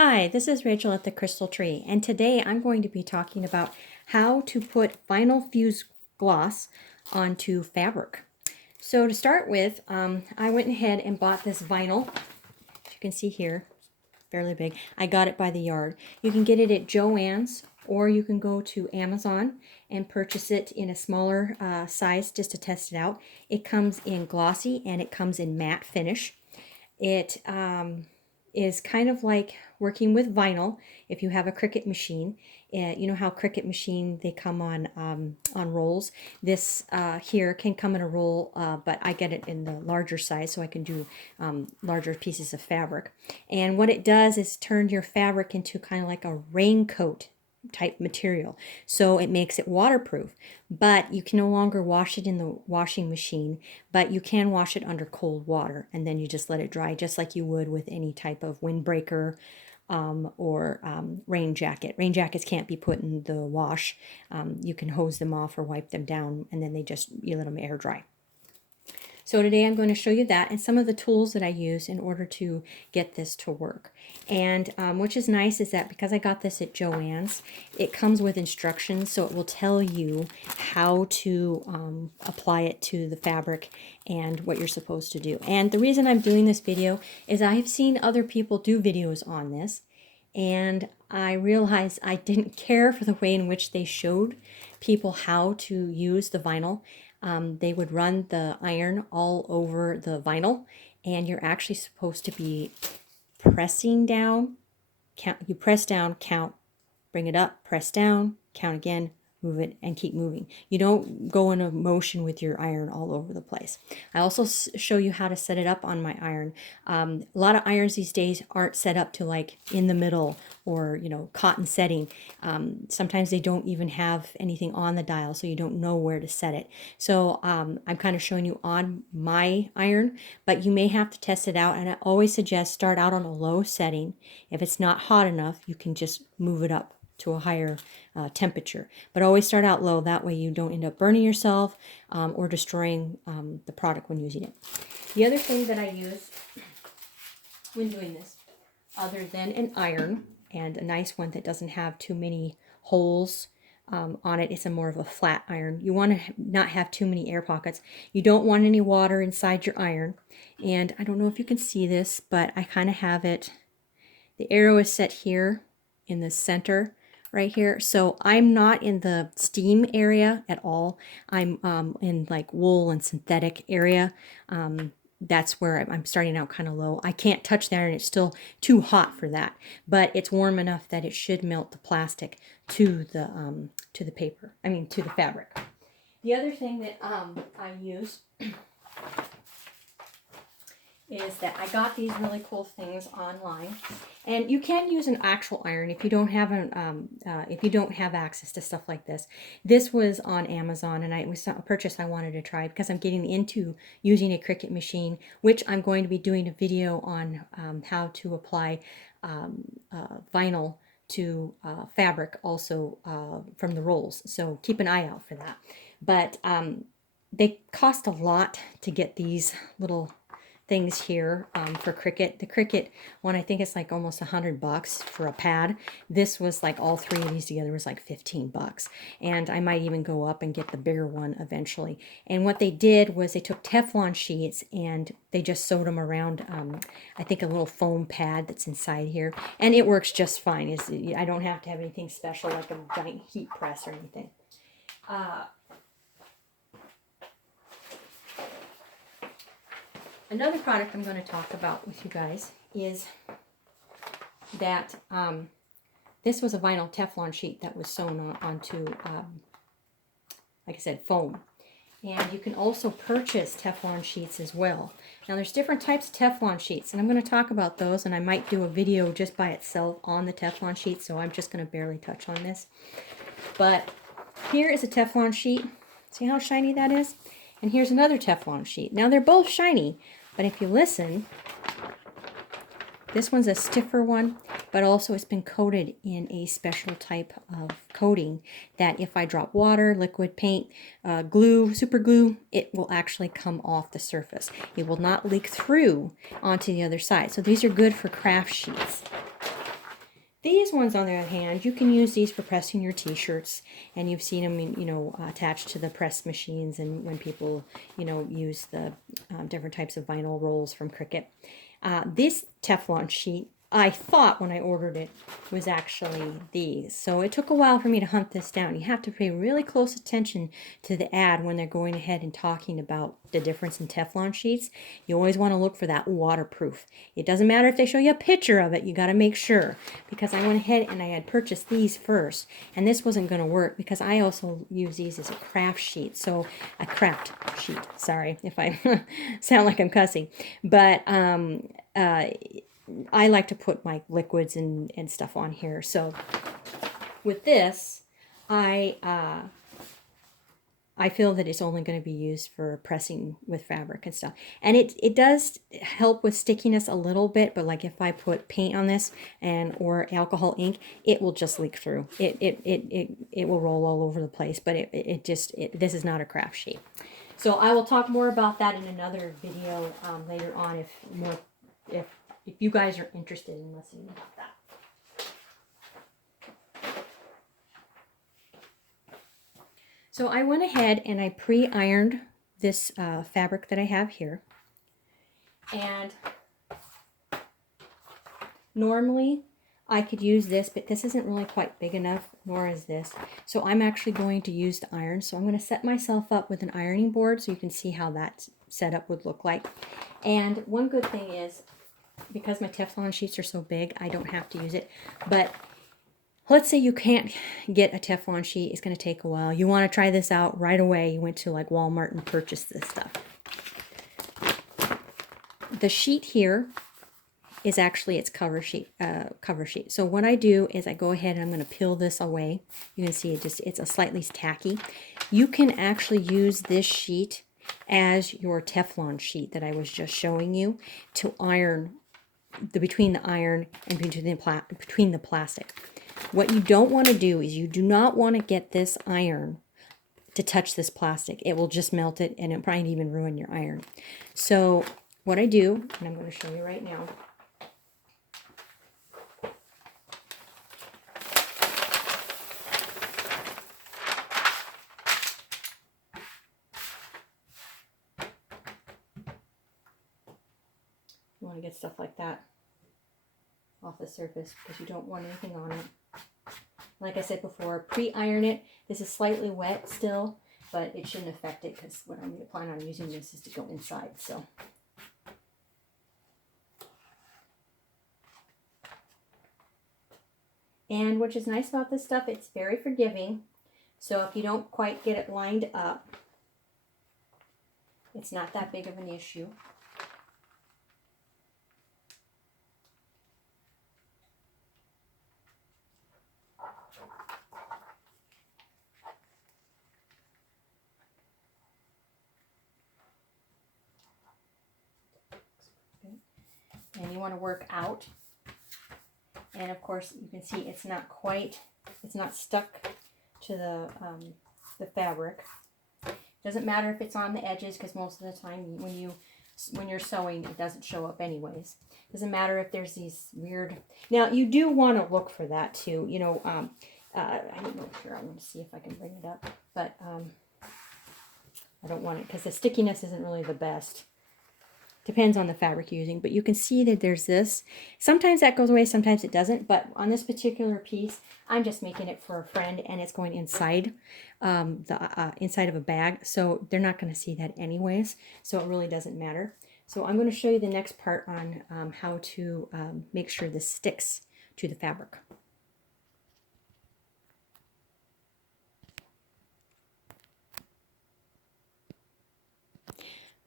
Hi, this is Rachel at the Crystal Tree, and today I'm going to be talking about how to put vinyl fuse gloss onto fabric. So to start with, I went ahead and bought this vinyl. As you can see here, fairly big. I got it by the yard. You can get it at Joann's, or you can go to Amazon and purchase it in a smaller size just to test it out. It comes in glossy and it comes in matte finish. It is kind of like working with vinyl if you have a Cricut machine. You know how Cricut machine, they come on rolls. This here can come in a roll, but I get it in the larger size so I can do larger pieces of fabric. And what it does is turn your fabric into kind of like a raincoat type material. So it makes it waterproof, but you can no longer wash it in the washing machine, but you can wash it under cold water, and then you just let it dry just like you would with any type of windbreaker or rain jacket. Rain jackets can't be put in the wash. You can hose them off or wipe them down, and then you let them air dry. So today I'm going to show you that and some of the tools that I use in order to get this to work. And which is nice is that because I got this at Joann's, it comes with instructions, so it will tell you how to apply it to the fabric and what you're supposed to do. And the reason I'm doing this video is I've seen other people do videos on this, and I realized I didn't care for the way in which they showed people how to use the vinyl. They would run the iron all over the vinyl, and you're actually supposed to be pressing down, count, you press down, count, bring it up, press down, count again, move it, and keep moving. You don't go in a motion with your iron all over the place. I also show you how to set it up on my iron. A lot of irons these days aren't set up to like in the middle or, you know, cotton setting. Sometimes they don't even have anything on the dial, so you don't know where to set it. So I'm kind of showing you on my iron, but you may have to test it out, and I always suggest start out on a low setting. If it's not hot enough, you can just move it up to a higher temperature. But always start out low, that way you don't end up burning yourself or destroying the product when using it. The other thing that I use when doing this, other than an iron, and a nice one that doesn't have too many holes on it, it's a more of a flat iron. You want to not have too many air pockets. You don't want any water inside your iron. And I don't know if you can see this, but I kind of have it, the arrow is set here in the center right here. So I'm not in the steam area at all. I'm in like wool and synthetic area. That's where I'm starting out kind of low. I can't touch there, and it's still too hot for that, but it's warm enough that it should melt the plastic to the paper. I mean, to the fabric. The other thing that I use is that I got these really cool things online, and you can use an actual iron if you don't have access to stuff like this. This was on Amazon, and it was a purchase I wanted to try because I'm getting into using a Cricut machine, which I'm going to be doing a video on how to apply vinyl to fabric also from the rolls. So keep an eye out for that. But they cost a lot to get these little things here for Cricut. The Cricut one, I think it's like almost $100 for a pad. This was like all three of these together was like $15, and I might even go up and get the bigger one eventually. And what they did was they took Teflon sheets and they just sewed them around I think a little foam pad that's inside here, and it works just fine. I don't have to have anything special like a giant heat press or anything. Another product I'm going to talk about with you guys is that this was a vinyl Teflon sheet that was sewn onto, like I said, foam. And you can also purchase Teflon sheets as well. Now there's different types of Teflon sheets, and I'm going to talk about those, and I might do a video just by itself on the Teflon sheet, so I'm just going to barely touch on this. But here is a Teflon sheet. See how shiny that is? And here's another Teflon sheet. Now they're both shiny, but if you listen, this one's a stiffer one, but also it's been coated in a special type of coating that if I drop water, liquid paint, glue, super glue, it will actually come off the surface. It will not leak through onto the other side. So these are good for craft sheets. These ones, on the other hand, you can use these for pressing your t-shirts, and you've seen them, you know, attached to the press machines, and when people, you know, use the different types of vinyl rolls from Cricut. This Teflon sheet, I thought when I ordered it, was actually these. So it took a while for me to hunt this down. You have to pay really close attention to the ad when they're going ahead and talking about the difference in Teflon sheets. You always want to look for that waterproof. It doesn't matter if they show you a picture of it, you got to make sure. Because I went ahead and I had purchased these first, and this wasn't going to work because I also use these as a craft sheet. So a craft sheet, sorry if I sound like I'm cussing. But I like to put my liquids and stuff on here. So with this, I feel that it's only going to be used for pressing with fabric and stuff. And it does help with stickiness a little bit, but like if I put paint on this or alcohol ink, it will just leak through. It will roll all over the place, but this is not a craft sheet. So I will talk more about that in another video later on if you guys are interested in listening about that. So I went ahead and I pre-ironed this fabric that I have here. And normally I could use this, but this isn't really quite big enough, nor is this. So I'm actually going to use the iron. So I'm going to set myself up with an ironing board so you can see how that setup would look like. And one good thing is, because my Teflon sheets are so big, I don't have to use it. But let's say you can't get a Teflon sheet. It's going to take a while. You want to try this out right away. You went to like Walmart and purchased this stuff. The sheet here is actually its cover sheet. So what I do is I go ahead and I'm going to peel this away. You can see it's a slightly tacky. You can actually use this sheet as your Teflon sheet that I was just showing you to iron between the iron and between the plastic. What you don't want to do is you do not want to get this iron to touch this plastic. It will just melt it, and it probably even ruin your iron. So what I do, and I'm going to show you right now. You want to get stuff like that off the surface because you don't want anything on it. Like I said before, pre-iron it. This is slightly wet still, but it shouldn't affect it because what I'm planning on using this is to go inside. So and which is nice about this stuff, it's very forgiving. So if you don't quite get it lined up, it's not that big of an issue. And you want to work out. And of course, you can see it's not stuck to the fabric. Doesn't matter if it's on the edges because most of the time when you're sewing, it doesn't show up anyways. Doesn't matter if there's these weird. Now you do want to look for that too. You know, I don't know here. I'm going to see if I can bring it up, but I don't want it because the stickiness isn't really the best. Depends on the fabric you're using, but you can see that there's this. Sometimes that goes away, sometimes it doesn't, but on this particular piece, I'm just making it for a friend, and it's going inside inside of a bag, so they're not going to see that anyways, so it really doesn't matter. So I'm going to show you the next part on how to make sure this sticks to the fabric.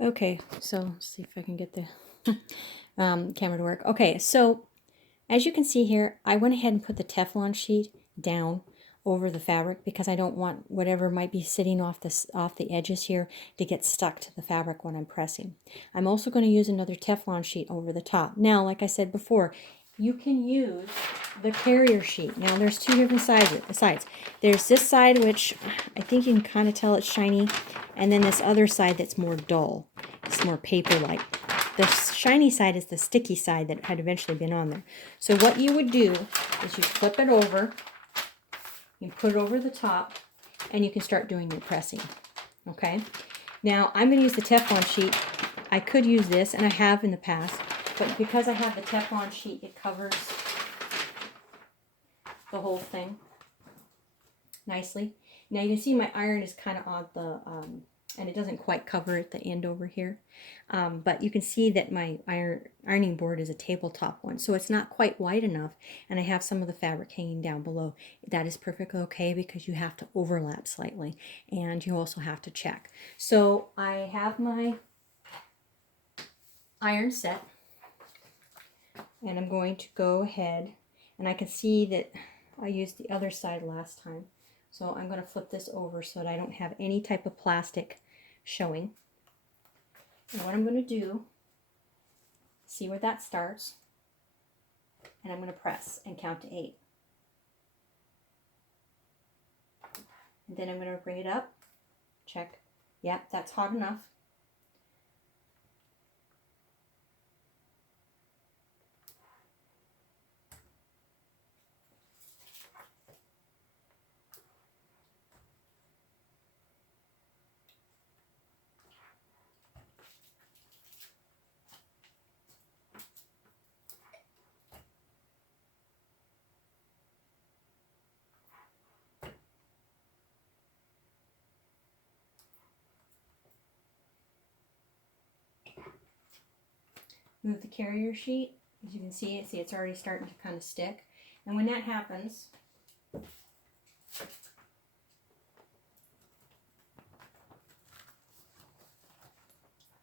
Okay, so let's see if I can get the camera to work. Okay, so as you can see here, I went ahead and put the Teflon sheet down over the fabric because I don't want whatever might be sitting off the edges here to get stuck to the fabric when I'm pressing. I'm also going to use another Teflon sheet over the top. Now, like I said before, you can use the carrier sheet. Now, there's two different sides. There's this side, which I think you can kind of tell it's shiny, and then this other side that's more dull. It's more paper-like. The shiny side is the sticky side that had eventually been on there. So what you would do is you flip it over, you put it over the top, and you can start doing your pressing. Okay? Now, I'm going to use the Teflon sheet. I could use this, and I have in the past, but because I have the Teflon sheet, it covers the whole thing nicely. Now, you can see my iron is kind of on the, and it doesn't quite cover at the end over here. But you can see that my ironing board is a tabletop one, so it's not quite wide enough, and I have some of the fabric hanging down below. That is perfectly okay because you have to overlap slightly, and you also have to check. So I have my iron set, and I'm going to go ahead, and I can see that I used the other side last time. So I'm going to flip this over so that I don't have any type of plastic showing. And what I'm going to do, see where that starts, and I'm going to press and count to 8. And then I'm going to bring it up, check, yep, that's hot enough. Move the carrier sheet. As you can see, it's already starting to kind of stick. And when that happens,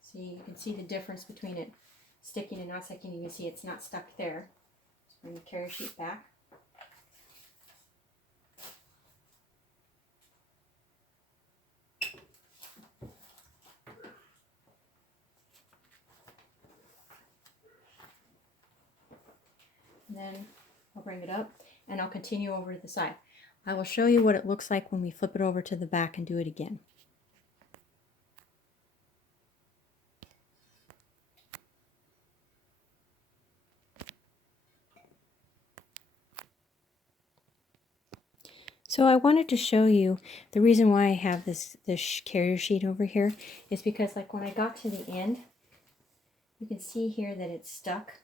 see, you can see the difference between it sticking and not sticking. You can see it's not stuck there. Just bring the carrier sheet back. And then I'll bring it up, and I'll continue over to the side. I will show you what it looks like when we flip it over to the back and do it again. So I wanted to show you the reason why I have this carrier sheet over here is because, like, when I got to the end, you can see here that it's stuck,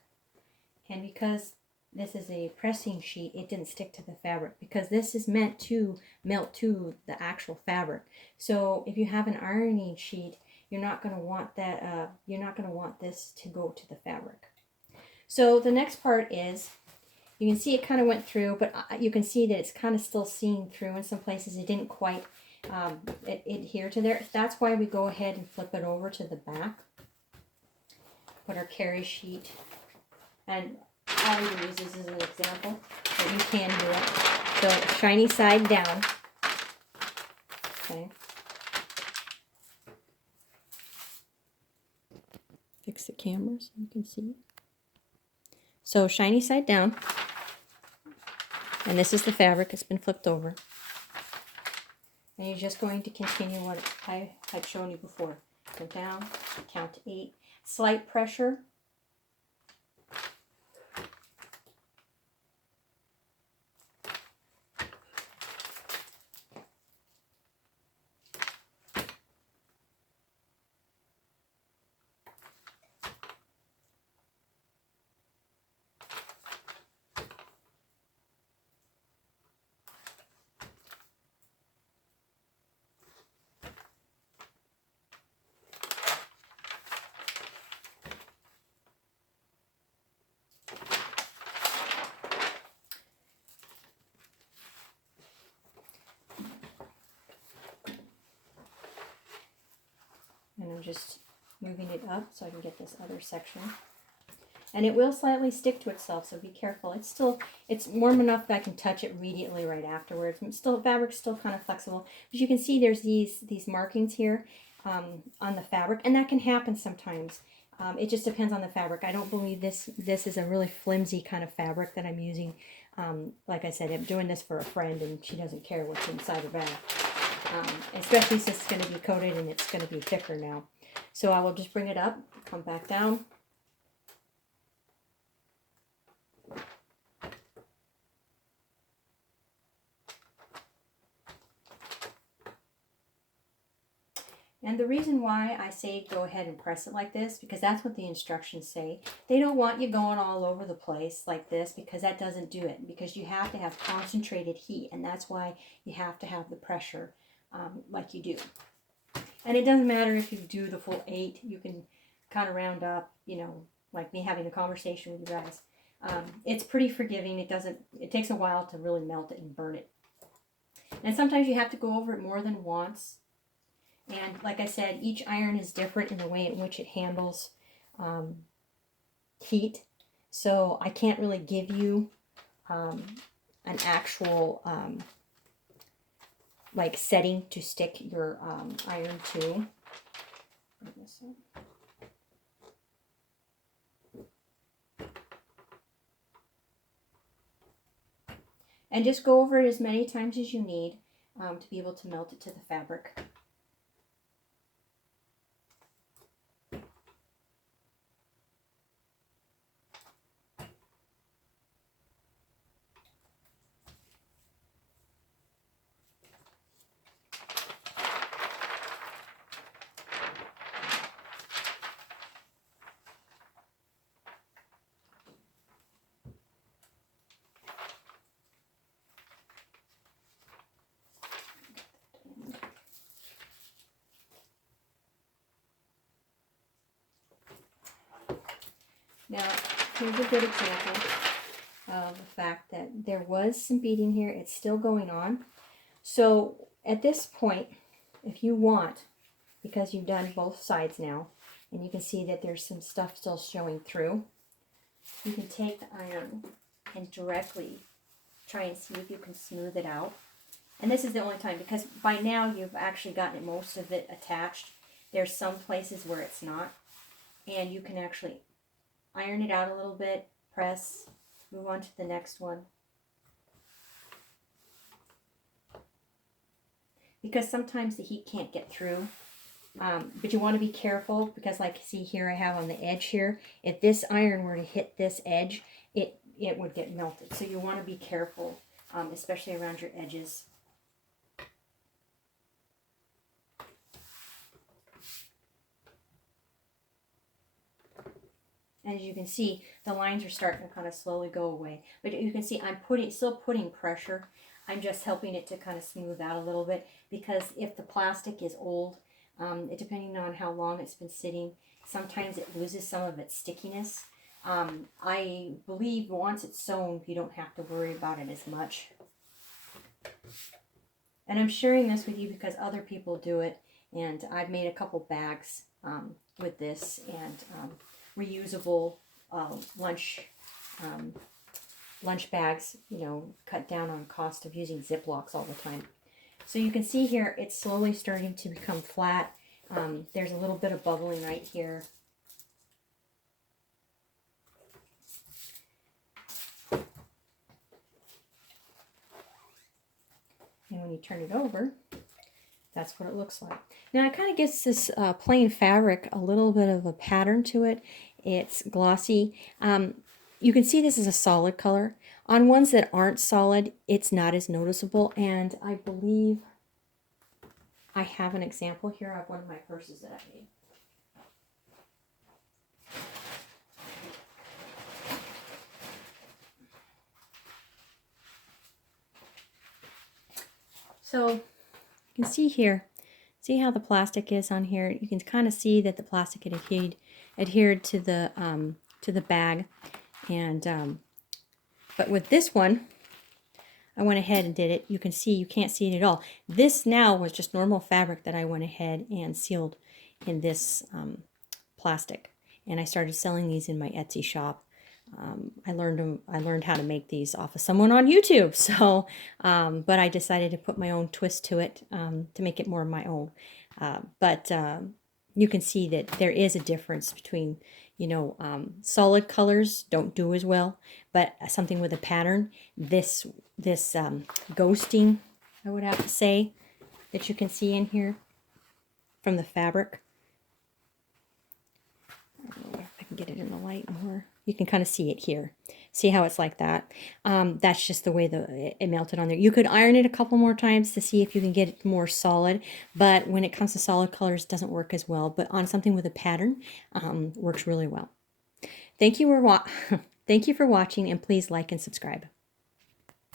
and because this is a pressing sheet, it didn't stick to the fabric because this is meant to melt to the actual fabric. So if you have an ironing sheet, you're not going to want that. You're not going to want this to go to the fabric. So the next part is, you can see it kind of went through, but you can see that it's kind of still seeing through in some places. It didn't quite adhere to there. That's why we go ahead and flip it over to the back. Put our carry sheet, and I'll use this as an example, but you can do it. So shiny side down. Okay. Fix the camera so you can see. So shiny side down. And this is the fabric. It's been flipped over. And you're just going to continue what I had shown you before. Go down, count to 8. Slight pressure. And I'm just moving it up so I can get this other section. And it will slightly stick to itself, so be careful. It's warm enough that I can touch it immediately right afterwards. Fabric's still kind of flexible. But you can see there's these markings here on the fabric, and that can happen sometimes. It just depends on the fabric. I don't believe this is a really flimsy kind of fabric that I'm using. Like I said, I'm doing this for a friend, and she doesn't care what's inside her bag. Especially since it's going to be coated and it's going to be thicker now. So I will just bring it up, come back down, And the reason why I say go ahead and press it like this, because that's what the instructions say. They don't want you going all over the place like this, because that doesn't do it. Because you have to have concentrated heat, and that's why you have to have the pressure like you do. And it doesn't matter if you do the full 8. You can kind of round up, you know, like me having a conversation with you guys. It's pretty forgiving. It takes a while to really melt it and burn it. And sometimes you have to go over it more than once. And like I said, each iron is different in the way in which it handles heat. So I can't really give you an actual like setting to stick your iron to. And just go over it as many times as you need to be able to melt it to the fabric. Now, here's a good example of the fact that there was some beading here. It's still going on. So at this point, if you want, because you've done both sides now, and you can see that there's some stuff still showing through, you can take the iron and directly try and see if you can smooth it out. And this is the only time, because by now you've actually gotten most of it attached. There's some places where it's not, and you can actually iron it out a little bit, press, move on to the next one. Because sometimes the heat can't get through, but you want to be careful, because like see here I have on the edge here, if this iron were to hit this edge, it would get melted. So you want to be careful, especially around your edges. As you can see, the lines are starting to kind of slowly go away. But you can see I'm still putting pressure. I'm just helping it to kind of smooth out a little bit, because if the plastic is old, depending on how long it's been sitting, sometimes it loses some of its stickiness. I believe once it's sewn, you don't have to worry about it as much. And I'm sharing this with you because other people do it, and I've made a couple bags with this, and reusable lunch bags, you know, cut down on cost of using Ziplocs all the time. So you can see here it's slowly starting to become flat. There's a little bit of bubbling right here. And when you turn it over, that's what it looks like. Now it kind of gives this plain fabric a little bit of a pattern to it. It's glossy. You can see this is a solid color. On ones that aren't solid, it's not as noticeable. And I believe I have an example here of one of my purses that I made. So you can see here, see how the plastic is on here. You can kind of see that the plastic had adhered to the bag, and but with this one, I went ahead and did it. You can see, you can't see it at all. This now was just normal fabric that I went ahead and sealed in this plastic, and I started selling these in my Etsy shop. I learned how to make these off of someone on YouTube. So, but I decided to put my own twist to it to make it more my own. But you can see that there is a difference between, you know, solid colors don't do as well, but something with a pattern, this ghosting, I would have to say, that you can see in here from the fabric. I don't know if I can get it in the light more. You can kind of see it here. See how it's like that? That's just the way it melted on there. You could iron it a couple more times to see if you can get it more solid, but when it comes to solid colors, it doesn't work as well. But on something with a pattern, works really well. Thank you for watching, and please like and subscribe.